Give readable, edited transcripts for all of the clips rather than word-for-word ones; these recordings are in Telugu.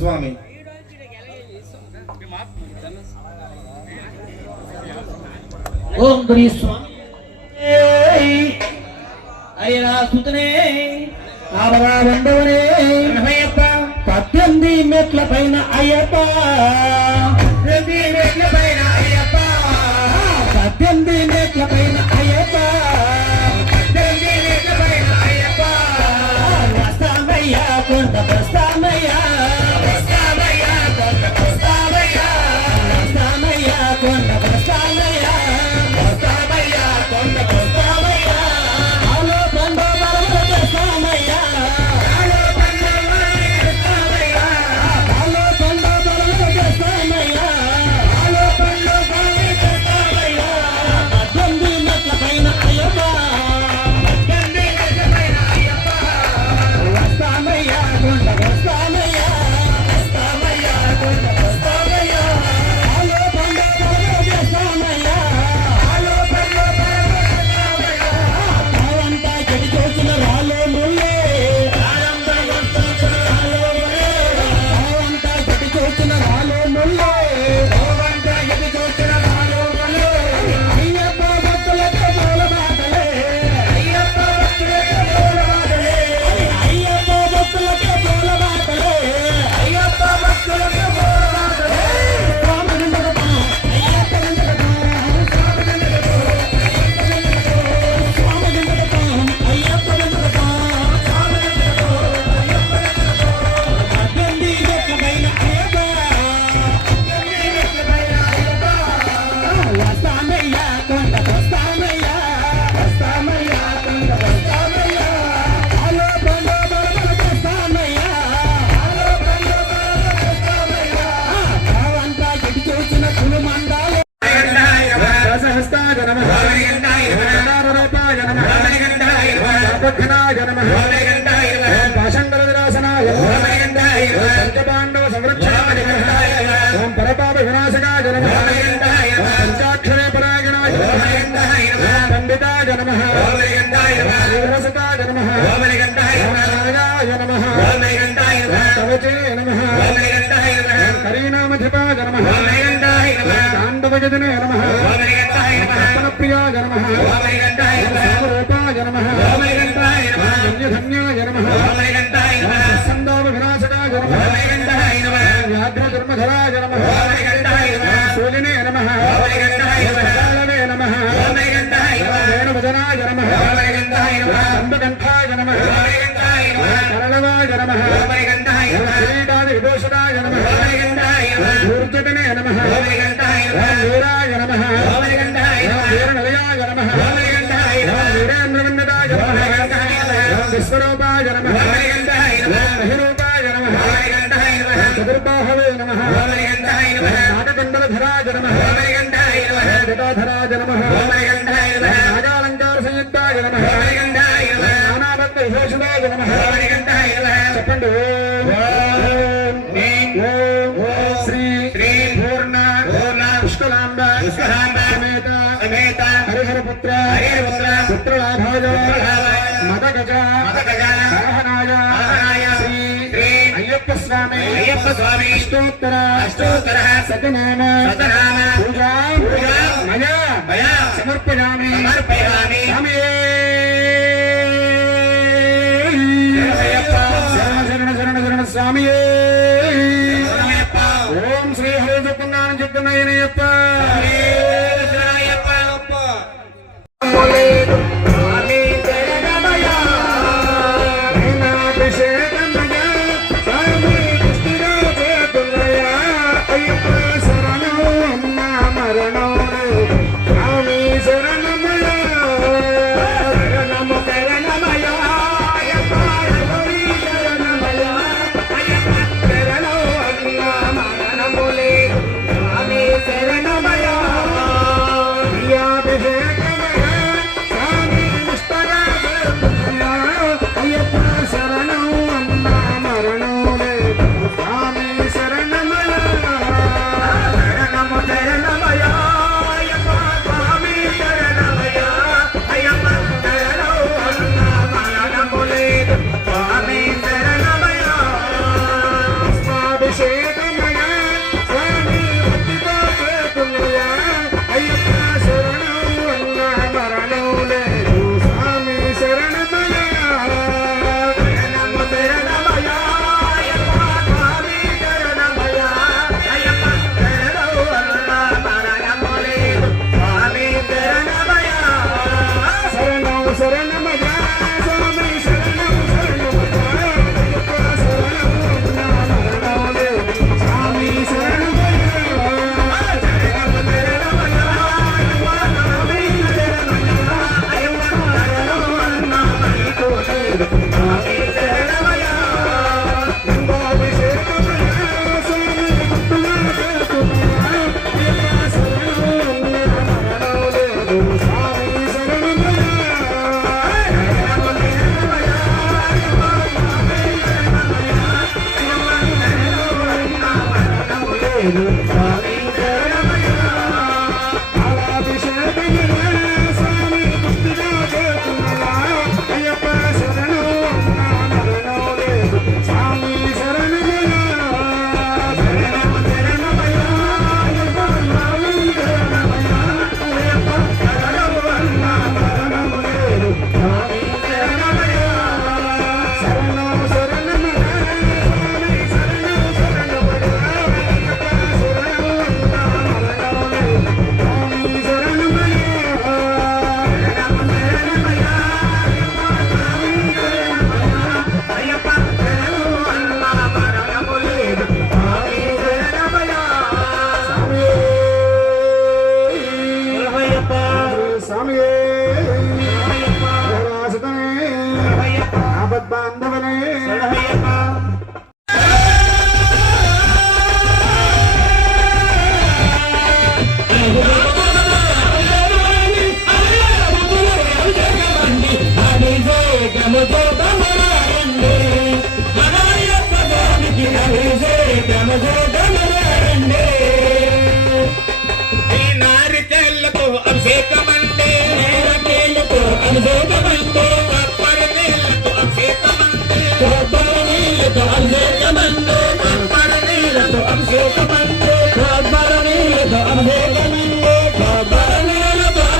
స్వామి ఓం గురి స్వామి అయ్యా సుతనే ఆవరా బండవనే అయ్యప్ప 18 మెట్ల పైన అయ్యప్ప 18 మెట్ల పైన అయ్యప్ప 18 మెట్ల పైన అయ్యప్ప 18 మెట్ల పైన అయ్యప్ప వస్తామయ్యా కొండ వస్తామయ్యా వస్తామయ్యా కొండ వస్తామయ్యా వస్తామయ్యా కొండ వస్తామయ్యా వస్తామయ్యా కొండ వస్తామయ్యా హలో బండ బలవ వస్తామయ్యా హలో బండ బలవ వస్తామయ్యా హలో బండ బలవ వస్తామయ్యా హలో బండ బలవ వస్తామయ్యా 18 మెట్ల పైన అయ్యప్ప 18 మెట్ల పైన అయ్యప్ప వస్తామయ్యా కొండ వస్తామయ్యా వస్తామయ్యా కొండ వస్తామయ్యా హలో బండ బలవ వస్తామయ్యా హలో బండ బలవ వస్తామయ్యా కావంతా చెడి చూసిన రాలో ముల్లే కావంతా చెడి చూసిన రాలో ముల్లే కావంతా చెడి చూసిన రాలో ముల్లే అయ్యప్ప భక్తులతో మూలమాటలే అయ్యప్ప భక్తులతో మూలమాటలే అయ్యప్ప భక్తులతో మూలమాటలే అయ్యప్ప భక్తులతో మూలమాటలే స్వామి నిండగటం అయ్యప్ప నిండగటం స్వామి నిండగటం స్వామి నిండగటం అయ్యప్ప నిండగటం స్వామి నిండగటం అయ్యప్ప నిండగటం 18 మెట్ల పైన అయ్యప్ప 18 మెట్ల పైన అయ్యప్ప వస్తామయ్యా కొండ వస్తామయ్యా వస్తామయ్యా కొండ వస్తామయ్యా హలో బండ బలబల వస్తామయ్యా హలో బండ బలబల వస్తామయ్యా కావంతా ఎటు చూసిన కులమండాలే రసహస్తాయ నమః రూపాయ నమః పద్మనాయ నమః ఓం పాశంకరవినాశనాయ నమః పంచపాండవ సంరక్షణాయ నమః ఓం పరపాప వినాశకాయ నమః ఓం పంచాక్షరే పరాయణాయ నమః పండితాయ నమః శ్రీరసకాయ నమః ఓం నారాయ నమః ఓం కవచే నమః ఓం కరీనామధిపాయ నమః ఓం తాండవగజనే నమః ఓం కల్పనప్రియాయ నమః ఓం సమరూపాయ నమః ఓం ధన్యధన్యాయ నమః ఓం సందావ వినాశకాయ నమః ఓం వ్యాఘ్రధర్మధరాయ నమః ఓం శూలినే నమః ఓం కాళవే నమః ఓం వేణువదనాయ నమః ఓం కంఠాయ నమః ఓం కరళవాయ నమః ఓం కిరీటాది విభూషణాయ నమః ఓం ధూర్జటనే నమః ఓం వీరాయ నమః ఓం వీరనిలయాయ నమః ఓం వీరేంద్రవన్నదాయ నమః ఓం విశ్వరూపాయ నమః ఓం మహిరూపాయ నమః ఓం చతుర్బాహవే నమః ఓం నాగకండలధరాయ నమః ఓం జటాధరాయ నమః ఓం నాగాలంకార సంయుక్తాయ నమః ఓం నానాభక్త విభూషణాయ నమః చెప్పండి ఓం శ్రీ పూర్ణ పుష్కలాంబ సమేత హరిహరపుత్ర పుత్రలాభాయ మదగజ వాహనాయ శ్రీ అయ్యప్ప స్వామి అష్టోత్తర శతనామ పూజా మయా సమర్పయామి స్వామి శరణ శరణ శరణ స్వామి ఓం శ్రీ హరి చెప్తున్నాను చెప్తున్నాయనయ్యప్ప శరణమయ అయ్యప్ప శరణం అన్నా మరణం లేదు స్వామి శరణమయ శరణము శరణమయ అయ్యప్ప స్వామి శరణమయ అయ్యప్ప శరణం అన్నా మరణము లేదు స్వామి శరణమయ అభిషేకమయ స్వామి భక్తితో చేతులయ అయ్యప్ప శరణం అన్నా మరణం లేదు స్వామి శరణమయ శరణము శరణమయ అయ్యప్ప స్వామి శరణమయ అయ్యప్ప శరణం అన్నా మరణము లేదు స్వామి శరణమయ శరణం శరణమయ స్వామి శరణం శరణమయ అయ్యప్ప శరణం అన్నా మరణం లేదు స్వామి శరణమయ శరణము శరణమయ అయ్యప్ప స్వామి శరణమయ అయ్యప్ప శరణం అన్నా మరణం లేదు స్వామి శరణమయ లింగాభిషేకమయ స్వామి భక్తుల చేతులయ అయ్యప్ప శరణం అన్నా మరణం లేదు స్వామి శరణమయ శరణము శరణమయ అయ్యప్ప స్వామి శరణమయ అయ్యప్ప శరణం అన్నా మరణం లేదు స్వామి శరణమయ పాలాభిషేకమయ స్వామి భక్తుల చేతులయ అయ్యప్ప శరణం అన్నా మరణం లేదు స్వామి శరణమయ శరణము శరణమయ అయ్యప్ప స్వామి శరణమయ అయ్యప్ప శరణం అన్నా మరణం లేదు స్వామి శరణమయ శరణం శరణమయ స్వామి శరణం శరణమయ అయ్యప్ప శరణం అన్నా మరణం లేదు స్వామి శరణమయ శరణము శరణమయ అయ్యప్ప స్వామి శరణమయ అయ్యప్ప శరణం అన్నా మరణము లేదు స్వామి శరణమయ స్వామి ఆపద్బాంధవనే ఈ నారికేళ్లతో అభిషేకమంటే నారికేళ్లతో అభిషేకమంటే కొబ్బరి నీళ్లతో అభిషేకమంటే కొబ్బరి నీళ్లతో అభిషేకమంటే కొబ్బరి నీళ్లతో అభిషేకమంటే కొబ్బరి నీళ్లతో అభిషేకమంటే కొబ్బరి నీళ్లతో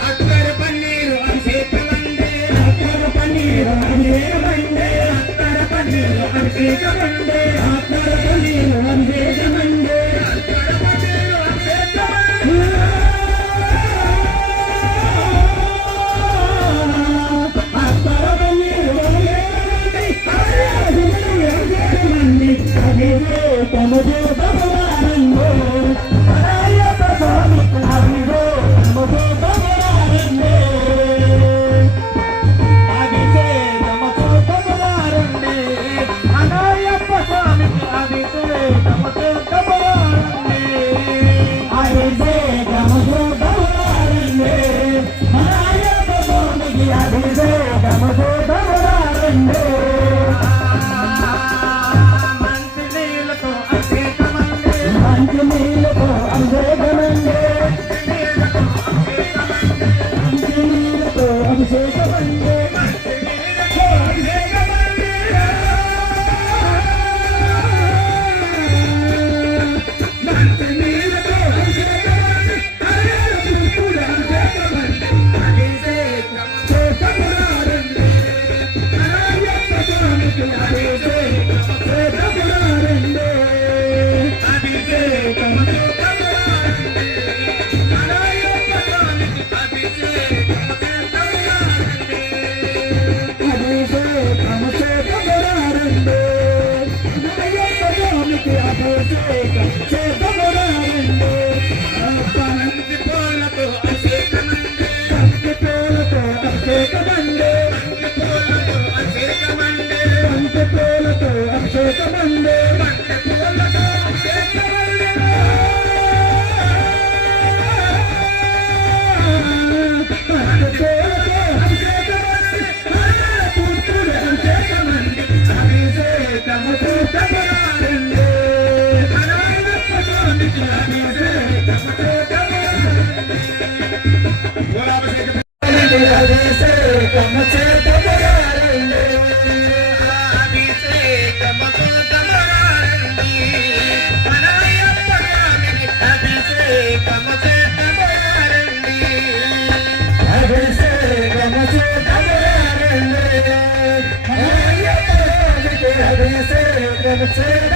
అత్తరు పన్నీరు అభిషేకమండే అత్తరు పన్నీరు అభిషేకమండే అత్తరు పన్నీరు అభిషేకమండే అత్తరు పన్నీరు అభిషేకమండే అత్తరు పన్నీరు అభిషేకమండే పచ్చడి